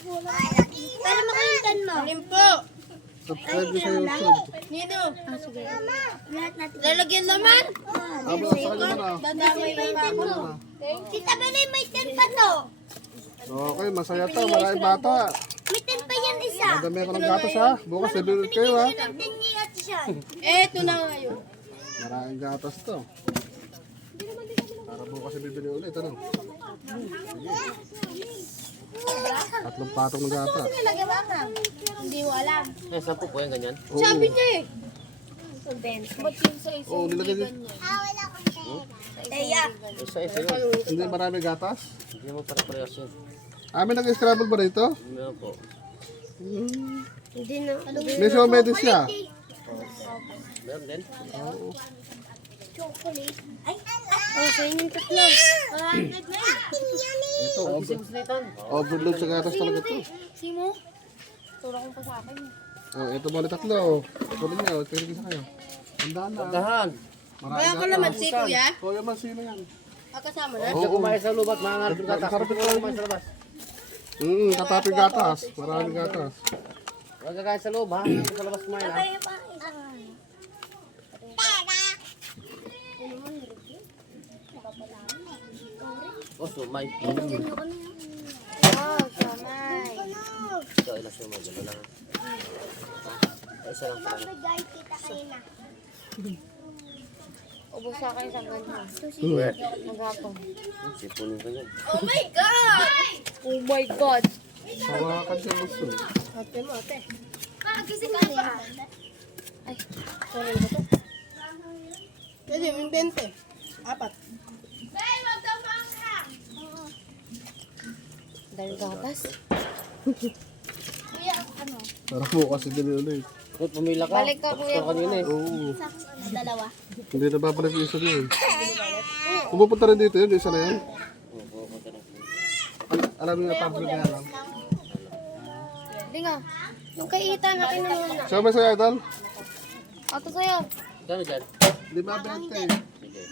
Para makalimutan mo. Alin po? Subscribe nyo sa YouTube. Nino? Sige. Lahat natin. Lalagyan naman? Aba, sa kanya na. Dadamay lang ako. Tita Beli, may 10 pa to. Okay, masaya to. Maraming bata. May 10 pa yan isa. Madami ako ng gatos ha. Bukas nabibig kayo ha. Ng 10 ni Ate Sean. Eto na ngayon. Maraming gatos to. Para bukas ibibili ulit. Ano? Tatlong patong ng gatas. Hindi mo alam. Eh, saan po yan ganyan? Oo. Sabi niya eh. Ba't yung sa isa? Oo, nilagay din. Wala akong 10. Eya. Isa yun. Hindi maraming gatas. Hindi mo para parehas yun. Amin nag-scramble ba rito? Meron po. Hindi na. May siomedis siya. Meron din. Chocolate. Ay, oh, sa inyo yung tatlo. Ito, Isip mo silitan. overload sa gatas talaga to. Simo? Turo ko pa sa akin. Oh, ito mo ulit tatlo. Ito rin niya. Tingin sa kayo. Tandaan na. Dahan. Kaya ko naman si kuya. Kuya man, sino yan? Kasama na. Hindi kumain sa lubat, mga ngarap yung gatas. Masarap ito. Kumain sa labas. Kataping gatas. Maraming gatas. Huwag kakain sa loob, ha? Sa labas kumain, ha? Oh, sumay. Oh, samay. Ito, ilang sumay. Dito lang. Ay, isa lang pala. Guys, kita kanina. Ubus sa akin isang ganyan. Uwe. Maghapon. Sipunin ko yun. Oh my God! Oh my God! Sawakan siya gusto. Ate mo, ate. Gising ka pa. Ay, sorry ba to? Pwede, yung 20. Apat. Dahil gatas. Kuya, ano? Para bukas ibili ulit. Kung pumila ka. Balik ka, kuya. Ito kanina eh. Oo. Dalawa. Hindi na babalik yung isa yun. Pumupunta rin dito yun. Yung isa na yan. Alam niyo na pablo niya lang. Hindi nga. Yung kay Ethan, akin na muna. Siya ba sa'yo, Idol? Ato sa'yo. Gano'n dyan? 5.20. Sige.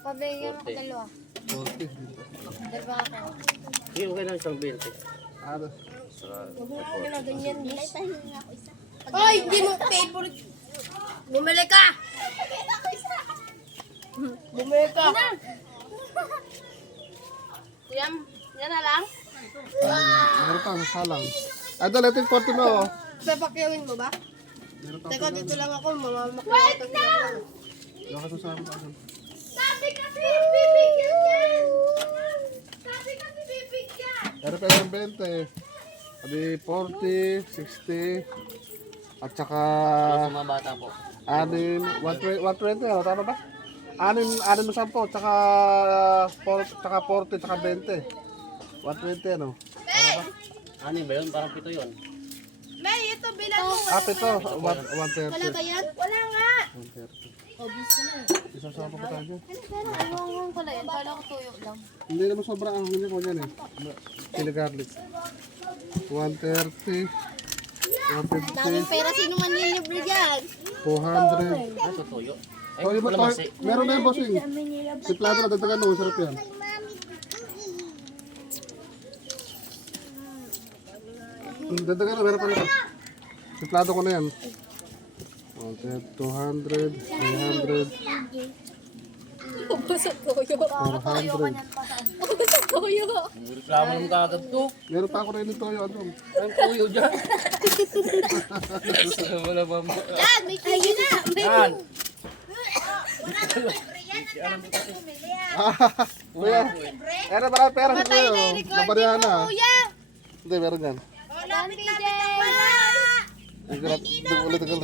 Pabigyan ako dalawa. 40. Dalawa ako. Sige, okay lang isang 20. Ano? Ganyan, Ay, pahingi ako isa. Hoy, hindi mo favorite. Bumili ka! Bumili ka! Kuya, yan na lang? Meron pa, sasalang. Idol, ito yung 40 mo. Oh. Papakyawin mo ba? Meron pa. Teka, dito lang ako. Mamamakyaw ko. Yung kasasama ko. Sabi kasi bibigyan yan. Sabi kasi bibigyan. Meron pa yung 20. Adi 40, 60, at saka Sa mga bata po. 120, ano, tama ba? 6 na 10, tsaka 40, tsaka 20. 120, ano? Tama ba? Ano ba yun? Parang pito yun. May, ito bilang mo. Ito, 130. Wala ba yan? Wala nga. 130. Isang sapa pa tayo. Pero ayong pala yan. Kala ko tuyo lang. Hindi naman sobrang ang hindi ko yan eh. Chili garlic. 130. 150. Pero sino man yung libre dyan? 200. Ah, sa toyo. Ay, Oh, yung kalamansi. meron na yung bossing. Siplado na, dagdagan mo, sarap yan. Dagdagan na, meron pa na. Siplado ko na yan. 200, 300, Ubus ang tuyo. 400. Ubus ang tuyo. Reklamo naman kagad to. Meron pa ako rin ito yung ano. Ang tuyo dyan. Wala ba mo? Yan, may kayo na. Yan. Kuya, meron marami pera sa kuya. Nabarihan na. Kuya! Hindi, meron yan. Wala, bigla. Ang ulit